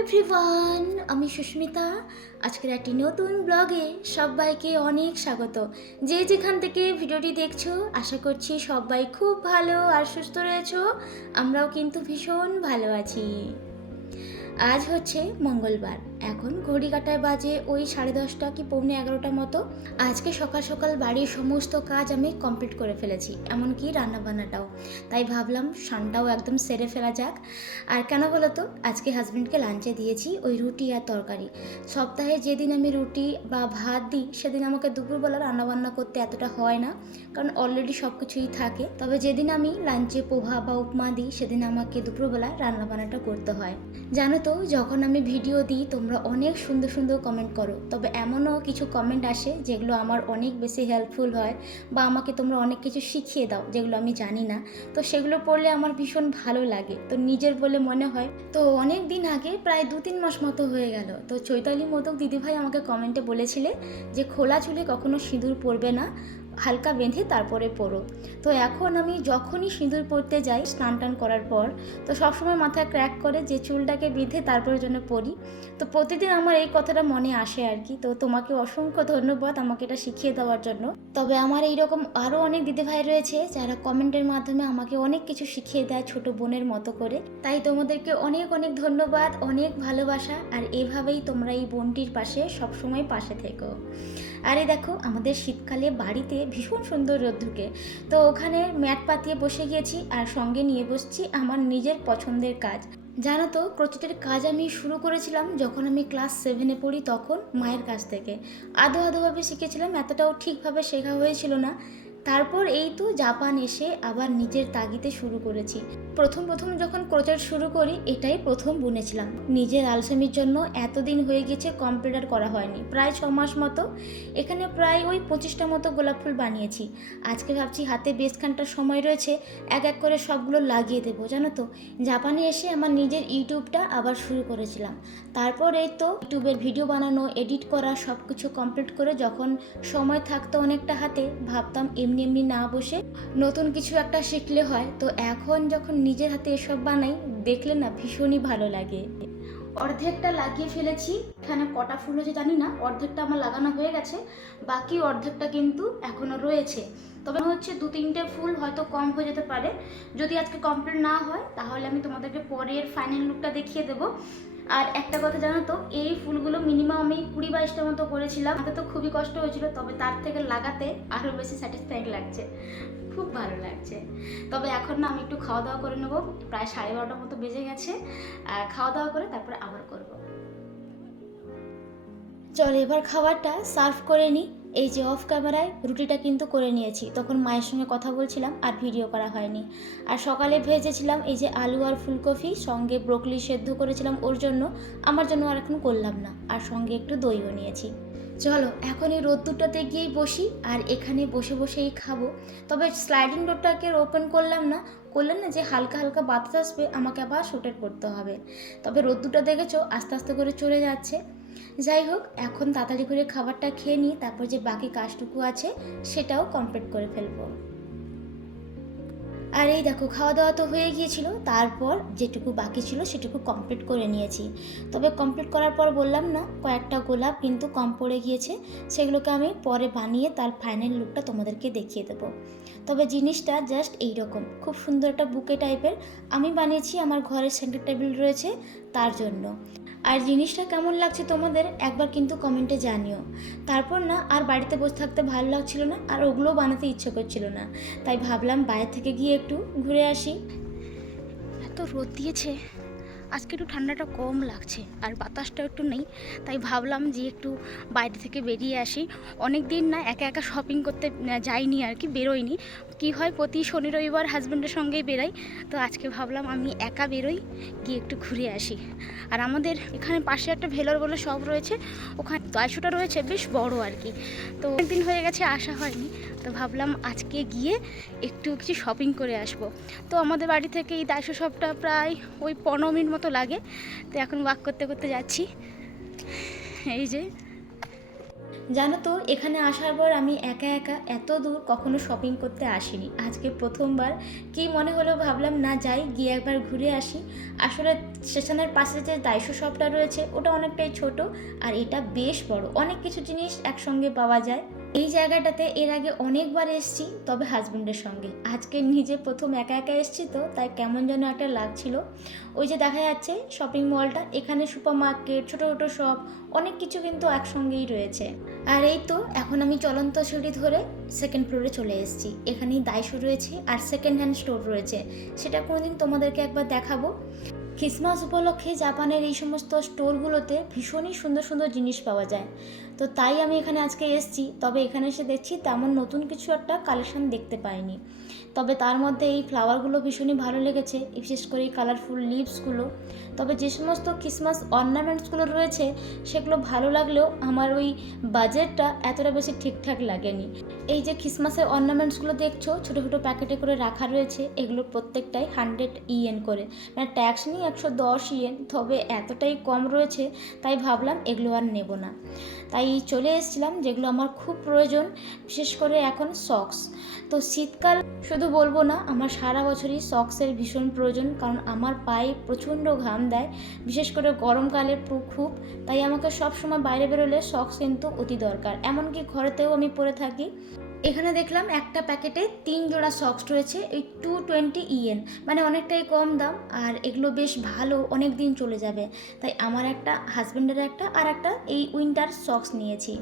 Everyone, আমি সুস্মিতা। আজকের একটি নতুন ব্লগে সবাইকে অনেক স্বাগত। যে যেখান থেকে ভিডিওটি দেখছো, আশা করছি সবাই খুব ভালো আর সুস্থ রয়েছো। আমরাও কিন্তু ভীষণ ভালো আছি। আজ হচ্ছে মঙ্গলবার। এখন ঘড়ি কাটায় বাজে ওই 10:30 কি 11:45 মতো। আজকে সকাল সকাল বাড়ির সমস্ত কাজ আমি কমপ্লিট করে ফেলেছি, এমনকি রান্নাবান্নাটাও। তাই ভাবলাম স্নানটাও একদম সেরে ফেলা যাক। আর কেন বলো তো, আজকে হাজব্যান্ডকে লাঞ্চে দিয়েছি ওই রুটি আর তরকারি। সপ্তাহে যেদিন আমি রুটি বা ভাত দিই সেদিন আমাকে দুপুরবেলা রান্নাবান্না করতে এতটা হয় না, কারণ অলরেডি সব কিছুই থাকে। তবে যেদিন আমি লাঞ্চে পোহা বা উপমা দিই সেদিন আমাকে দুপুরবেলায় রান্নাবান্নাটা করতে হয়। জানো তো, যখন আমি ভিডিও দিই তোমরা অনেক সুন্দর সুন্দর কমেন্ট করো, তবে এমনও কিছু কমেন্ট আসে যেগুলো আমার অনেক বেশি হেল্পফুল হয়, বা আমাকে তোমরা অনেক কিছু শিখিয়ে দাও যেগুলো আমি জানি না। তো সেগুলো পড়লে আমার ভীষণ ভালো লাগে, তো নিজের বলে মনে হয়। তো অনেক দিন আগে, প্রায় 2-3 মাস মতো হয়ে গেল, তো চৈতালি মোদক দিদিভাই আমাকে কমেন্টে বলেছিলে যে খোলা চুলে কখনো সিঁদুর পরবে না, হালকা বেঁধে তারপরে পরো। তো এখন আমি যখনই সিঁদুর পরতে যাই স্নান টান করার পর, তো সবসময় মাথায় ক্র্যাক করে যে চুলটাকে বেঁধে তারপরে জন্য পরি। তো প্রতিদিন আমার এই কথাটা মনে আসে আর কি। তো তোমাকে অসংখ্য ধন্যবাদ আমাকে এটা শিখিয়ে দেওয়ার জন্য। তবে আমার এইরকম আরও অনেক দিদিভাই রয়েছে যারা কমেন্টের মাধ্যমে আমাকে অনেক কিছু শিখিয়ে দেয় ছোট বোনের মতো করে। তাই তোমাদেরকে অনেক অনেক ধন্যবাদ, অনেক ভালোবাসা। আর এভাবেই তোমরা এই বোনটির পাশে সবসময় পাশে থেকো। আরে দেখো, আমাদের শীতকালে বাড়িতে ভীষণ সুন্দর রোদ ঢুকে, তো ওখানে ম্যাট পাতিয়ে বসে গিয়েছি আর সঙ্গে নিয়ে বসছি আমার নিজের পছন্দের কাজ। জানো তো, ক্রোচেটের কাজ আমি শুরু করেছিলাম যখন আমি ক্লাস 7-এ পড়ি, তখন মায়ের কাছ থেকে আদোভাবে শিখেছিলাম, এতটাও ঠিকভাবে শেখা হয়েছিল না। তারপর এই তো জাপান এসে আবার নিজের তাগিদে শুরু করেছি। প্রথম যখন ক্রোচেট শুরু করি, এটাই প্রথম বুনেছিলাম নিজের আলসেমির জন্য। এতদিন হয়ে গেছে কমপ্লিট আর করা হয়নি, প্রায় 6 মাস মতো। এখানে প্রায় ওই 25টা মতো গোলাপ ফুল বানিয়েছি। আজকে ভাবছি হাতে বেশ খানিকটা সময় রয়েছে, এক এক করে সবগুলো লাগিয়ে দেবো। জানো তো, জাপানে এসে আমার নিজের ইউটিউবটা আবার শুরু করেছিলাম। তারপর এই তো ইউটিউবের ভিডিও বানানো, এডিট করা, সব কিছু কমপ্লিট করে যখন সময় থাকতো অনেকটা হাতে, ভাবতাম এমনি না বসে নতুন কিছু একটা শিখলে হয়। তো এখন যখন নিজের হাতে এসব বানাই, দেখলে না ভীষণই ভালো লাগে। অর্ধেকটা লাগিয়ে ফেলেছি, এখানে কটা ফুল হয়েছে জানি না। অর্ধেকটা আমার লাগানো হয়ে গেছে, বাকি অর্ধেকটা কিন্তু এখনো রয়েছে। তবে হচ্ছে 2-3টে ফুল হয়তো কম হয়ে যেতে পারে। যদি আজকে কমপ্লিট না হয় তাহলে আমি তোমাদেরকে পরের ফাইনাল লুকটা দেখিয়ে দেবো। আর একটা কথা জানো তো, এই ফুলগুলো মিনিমাম আমি 20-22টা মতো করেছিলাম। আমাকে তো খুবই কষ্ট হয়েছিল, তবে তার থেকে লাগাতে আরও বেশি স্যাটিসফাইড লাগছে, খুব ভালো লাগছে। তবে এখন না, আমি একটু খাওয়া দাওয়া করে নেবো, প্রায় 12:30 মতো বেজে গেছে। খাওয়া দাওয়া করে তারপরে আবার করব। চল এবার খাবারটা সার্ভ করে নিই। এই যে অফ ক্যামেরায় রুটিটা কিন্তু করে নিয়েছি, তখন মায়ের সঙ্গে কথা বলছিলাম আর ভিডিও করা হয়নি। আর সকালে ভেজেছিলাম এই যে আলু আর ফুলকপি, সঙ্গে ব্রোকলি সেদ্ধ করেছিলাম ওর জন্য, আমার জন্য আর এখন করলাম না। আর সঙ্গে একটু দইও নিয়েছি। চলো এখন এই রোদ্দুরটাতে গিয়েই বসি আর এখানে বসেই খাবো। তবে স্লাইডিং ডোরটাকে ওপেন করলাম না, করলেন না যে হালকা হালকা বাতাস আসবে, আমাকে আবার সোয়েটার পরতে হবে। তবে রোদ্দুরটা দেখেছো আস্তে আস্তে করে চলে যাচ্ছে। যাই হোক, এখন তাড়াতাড়ি করে খাবারটা খেয়ে নিই, তারপর যে বাকি কাজটুকু আছে সেটাও কমপ্লিট করে ফেলবো। আর এই দেখো, খাওয়া দাওয়া তো হয়ে গিয়েছিল, তারপর যেটুকু বাকি ছিল সেটুকু কমপ্লিট করে নিয়েছি। তবে কমপ্লিট করার পর বললাম না, কয়েকটা গোলাপ কিন্তু কম পড়ে গিয়েছে, সেগুলোকে আমি পরে বানিয়ে তার ফাইনাল লুকটা তোমাদেরকে দেখিয়ে দেবো। তবে জিনিসটা জাস্ট এইরকম, খুব সুন্দর একটা বুকে টাইপের আমি বানিয়েছি, আমার ঘরের সেন্টার টেবিল রয়েছে তার জন্য। আর জিনিসটা কেমন লাগছে তোমাদের একবার কিন্তু কমেন্টে জানিও। তারপর না আর বাড়িতে বসে থাকতে ভালো লাগছিল না, আর ওগুলোও বানাতে ইচ্ছে করছিল না, তাই ভাবলাম বাইরে থেকে গিয়ে একটু ঘুরে আসি। এত রোদ দিয়েছে, আজকে একটু ঠান্ডাটা কম লাগছে আর বাতাসটা একটু নেই, তাই ভাবলাম যে একটু বাইরে থেকে বেরিয়ে আসি। অনেক দিন না একা শপিং করতে যাইনি আর কি, বেরোইনি। কি হয়, প্রতি শনি রবিবার হাজব্যান্ডের সঙ্গেই বেরাই, তো আজকে ভাবলাম আমি একা বেরোই, গিয়ে একটু ঘুরে আসি। আর আমাদের এখানে পাশে একটা ভেলোর বলে শপ রয়েছে, ওখানে 250টা রয়েছে, বেশ বড় আর কি। তো অনেকদিন হয়ে গেছে আসা হয়নি, তো ভাবলাম আজকে গিয়ে একটু কিছু শপিং করে আসবো। তো আমাদের বাড়ি থেকে এই 250 শপটা প্রায় ওই 15 মিনিট মতো লাগে। তো এখন ওয়াক করতে করতে যাচ্ছি। এই যে জানো তো, এখানে আসার পর আমি একা একা এত দূর কখনো শপিং করতে আসিনি। আজকে প্রথমবার। কি মনে হলো, ভাবলাম না যাই, গিয়ে একবার ঘুরে আসি। আসলে স্টেশনের পাশে যে দাইশো শপটা রয়েছে ওটা অনেকটাই ছোট, আর এটা বেশ বড়, অনেক কিছু জিনিস একসঙ্গে পাওয়া যায়। এই জায়গাটাতে এর আগে অনেকবার এসেছি, তবে হাজব্যান্ডের সঙ্গে। আজকে নিজে প্রথম একা একা এসেছি, তো তাই কেমন যেন একটা লাগছিল। ওই যে দেখা যাচ্ছে শপিং মলটা, এখানে সুপার মার্কেট, ছোটো ছোটো শপ, অনেক কিছু কিন্তু একসঙ্গেই রয়েছে। আর এই তো এখন আমি চলন্ত সিঁড়ি ধরে সেকেন্ড ফ্লোরে চলে এসেছি। এখানেই দাইশো রয়েছে আর সেকেন্ড হ্যান্ড স্টোর রয়েছে, সেটা কোনোদিন তোমাদেরকে একবার দেখাবো। ক্রিসমাস উপলক্ষে জাপানের এই সমস্ত স্টোরগুলোতে ভীষণই সুন্দর সুন্দর জিনিস পাওয়া যায়। তো তাই আমি এখানে আজকে এসেছি, তবে এখানে এসে দেখছি তেমন নতুন কিছু একটা কালেকশন দেখতে পাইনি। তবে তার মধ্যে এই ফ্লাওয়ারগুলো ভীষণই ভালো লেগেছে, বিশেষ করে এই কালারফুল লিভসগুলো। তবে যে সমস্ত ক্রিসমাস অর্নামেন্টসগুলো রয়েছে সেগুলো ভালো লাগলেও আমার ওই বাজেটটা এতটা বেশি ঠিকঠাক লাগেনি। এই যে ক্রিসমাসের অর্নামেন্টসগুলো দেখছো ছোটো ছোটো প্যাকেটে করে রাখা রয়েছে, এগুলো প্রত্যেকটাই 100 ইয়েন করে, মানে ট্যাক্স নিয়ে 110 ইয়েন। তবে এতটাই কম রয়েছে তাই ভাবলাম এগুলো আর নেব না। তাই চলে এসেছিলাম যেগুলো আমার খুব প্রয়োজন, বিশেষ করে এখন সক্স। তো শীতকাল শুধু বলবো না, আমার সারা বছরই সক্সের ভীষণ প্রয়োজন, কারণ আমার পায়ে প্রচণ্ড ঘাম দেয়, বিশেষ করে গরমকালে খুব। তাই আমাকে সবসময় বাইরে বেরোলে সক্স কিন্তু অতি দরকার, এমনকি ঘরেতেও আমি পরে থাকি। এখানে দেখলাম একটা প্যাকেটে 3 জোড়া সক্স রয়েছে, এই 220 ইয়েন, মানে অনেকটাই কম দাম। আর এগুলো বেশ ভালো, অনেক দিন চলে যাবে। তাই আমার একটা, হাজব্যান্ডের একটা, আর একটা এই উইন্টার সক্স নিয়েছি।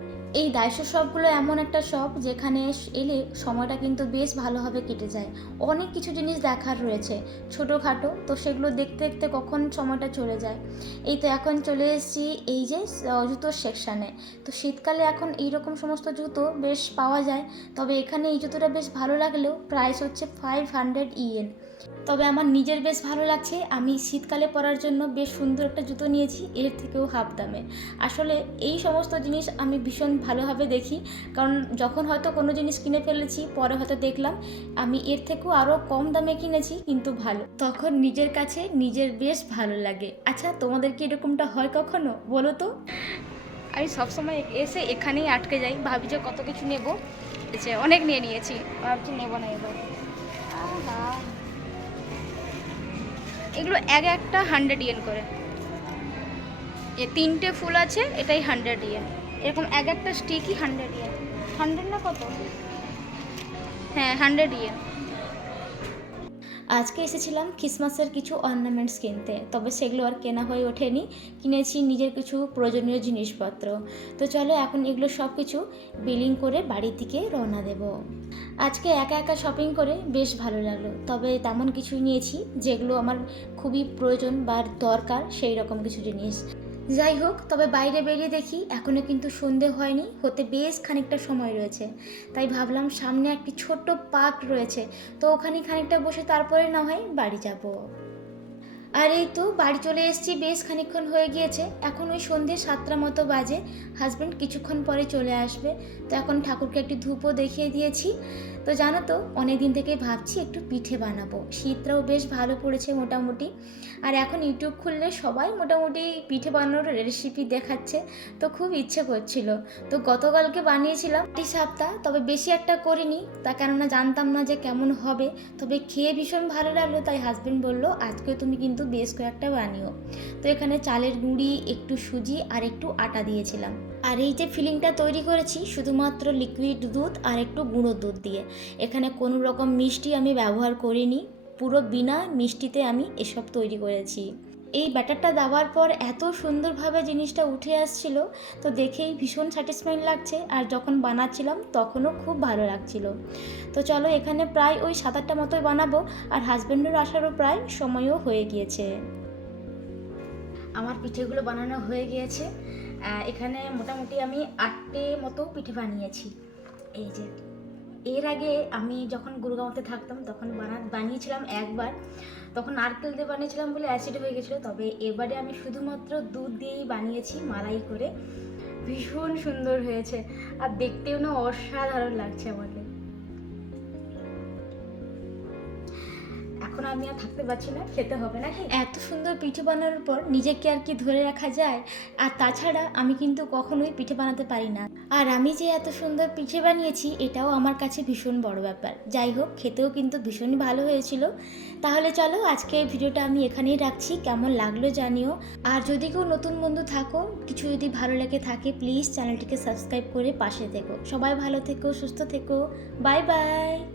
এই দাইশো শপগুলো এমন একটা শপ যেখানে এলে সময়টা কিন্তু বেশ ভালোভাবে কেটে যায়। অনেক কিছু জিনিস দেখার রয়েছে ছোটোখাটো, তো সেগুলো দেখতে দেখতে কখন সময়টা চলে যায়। এই তো এখন চলে এসেছি এই যে জুতোর সেকশানে। তো শীতকালে এখন এইরকম সমস্ত জুতো বেশ পাওয়া যায়। তবে এখানে এই জুতোটা বেশ ভালো লাগলেও প্রাইস হচ্ছে 500 ইয়েন। তবে আমার নিজের বেশ ভালো লাগছে, আমি শীতকালে পরার জন্য বেশ সুন্দর একটা জুতো নিয়েছি, এর থেকেও হাফ দামে। আসলে এই সমস্ত জিনিস আমি ভীষণ ভালোভাবে দেখি, কারণ যখন হয়তো কোনো জিনিস কিনে ফেলেছি, পরে হয়তো দেখলাম আমি এর থেকেও আরও কম দামে কিনেছি কিন্তু ভালো, তখন নিজের কাছে নিজের বেশ ভালো লাগে। আচ্ছা, তোমাদের কি এরকমটা হয় কখনো, বলো তো? আমি সবসময় এসে এখানেই আটকে যাই, ভাবি যে কত কিছু নেব, অনেক নিয়ে নিয়েছি, ভাবছি নেবো না এবার। এগুলো এক একটা 100 ইয়েন করে, এ 3টে ফুল আছে, এটাই 100 ইয়েন। এরকম এক একটা স্টিকই 100 ইয়েন। 100 না কত? হ্যাঁ, 100 ইয়েন। আজকে এসেছিলাম ক্রিসমাসের কিছু অর্নামেন্টস কিনতে, তবে সেগুলো আর কেনা হয়ে ওঠেনি। কিনেছি নিজের কিছু প্রয়োজনীয় জিনিসপত্র। তো চলো এখন এগুলো সব কিছু বিলিং করে বাড়ির দিকে রওনা দেব। আজকে একা একা শপিং করে বেশ ভালো লাগলো, তবে তেমন কিছুই নিয়েছি যেগুলো আমার খুবই প্রয়োজন বা দরকার, সেই রকম কিছু জিনিস। যাই হোক, তবে বাইরে বেরিয়ে দেখি এখনও কিন্তু সন্ধে হয়নি, হতে বেশ খানিকটা সময় রয়েছে। তাই ভাবলাম সামনে একটি ছোট্ট পার্ক রয়েছে, তো ওখানে খানিকটা বসে তারপরে না হয় বাড়ি যাব। আর এই তো বাড়ি চলে এসেছি, বেশ খানিকক্ষণ হয়ে গিয়েছে, এখন ওই সন্ধ্যে 7টা মতো বাজে। হাজব্যান্ড কিছুক্ষণ পরে চলে আসবে, তো এখন ঠাকুরকে একটি ধূপও দেখিয়ে দিয়েছি। তো জানো তো, অনেক দিন থেকেই ভাবছি একটু পিঠে বানাবো, শীতটাও বেশ ভালো পড়েছে মোটামুটি। আর এখন ইউটিউব খুললে সবাই মোটামুটি পিঠে বানানোর রেসিপি দেখাচ্ছে, তো খুব ইচ্ছে করছিল। তো গতকালকে বানিয়েছিলাম সাপ্তা, তবে বেশি একটা করিনি, তা কেননা জানতাম না যে কেমন হবে। তবে খেয়ে ভীষণ ভালো লাগলো, তাই হাজব্যান্ড বললো আজকে তুমি কিন্তু বেশ কয়েকটা বানিও। তো এখানে চালের গুঁড়ি, একটু সুজি আর একটু আটা দিয়েছিলাম। আর এই যে ফিলিংটা তৈরি করেছি শুধুমাত্র লিকুইড দুধ আর একটু গুঁড়ো দুধ দিয়ে। এখানে কোনো রকম মিষ্টি আমি ব্যবহার করিনি, পুরো বিনা মিষ্টিতে আমি এসব তৈরি করেছি। এই ব্যাটারটা দেওয়ার পর এত সুন্দরভাবে জিনিসটা উঠে আসছিল, তো দেখেই ভীষণ স্যাটিসফাইড লাগছে। আর যখন বানাচ্ছিলাম তখনও খুব ভালো লাগছিল। তো চলো, এখানে প্রায় ওই 7-8টা মতোই বানাবো, আর হাজব্যান্ডের আসারও প্রায় সময়ও হয়ে গিয়েছে। আমার পিঠেগুলো বানানো হয়ে গিয়েছে। এখানে মোটামুটি আমি 8টে মতো পিঠে বানিয়েছি। এই যে এর আগে আমি যখন গুরগাঁওতে থাকতাম তখন বানিয়েছিলাম একবার, তখন নারকেল দিয়ে বানিয়েছিলাম বলে অ্যাসিড হয়ে গেছিলো। তবে এবারে আমি শুধুমাত্র দুধ দিয়েই বানিয়েছি, মালাই করে। ভীষণ সুন্দর হয়েছে, আর দেখতেও না অসাধারণ লাগছে আমাকে। এখন আমি আর থাকতে পারছি না, খেতে হবে নাকি। এত সুন্দর পিঠে বানানোর পর নিজেকে আর কি ধরে রাখা যায়। আর তাছাড়া আমি কিন্তু কখনোই পিঠে বানাতে পারি না, আর আমি যে এত সুন্দর পিঠে বানিয়েছি এটাও আমার কাছে ভীষণ বড় ব্যাপার। যাই হোক, খেতেও কিন্তু ভীষণই ভালো হয়েছিল। তাহলে চলো আজকে এই ভিডিওটা আমি এখানেই রাখছি, কেমন লাগলো জানিও। আর যদি কেউ নতুন বন্ধু থাকো, কিছু যদি ভালো লেগে থাকে, প্লিজ চ্যানেলটিকে সাবস্ক্রাইব করে পাশে থেকো। সবাই ভালো থেকো, সুস্থ থেকো। Bye bye.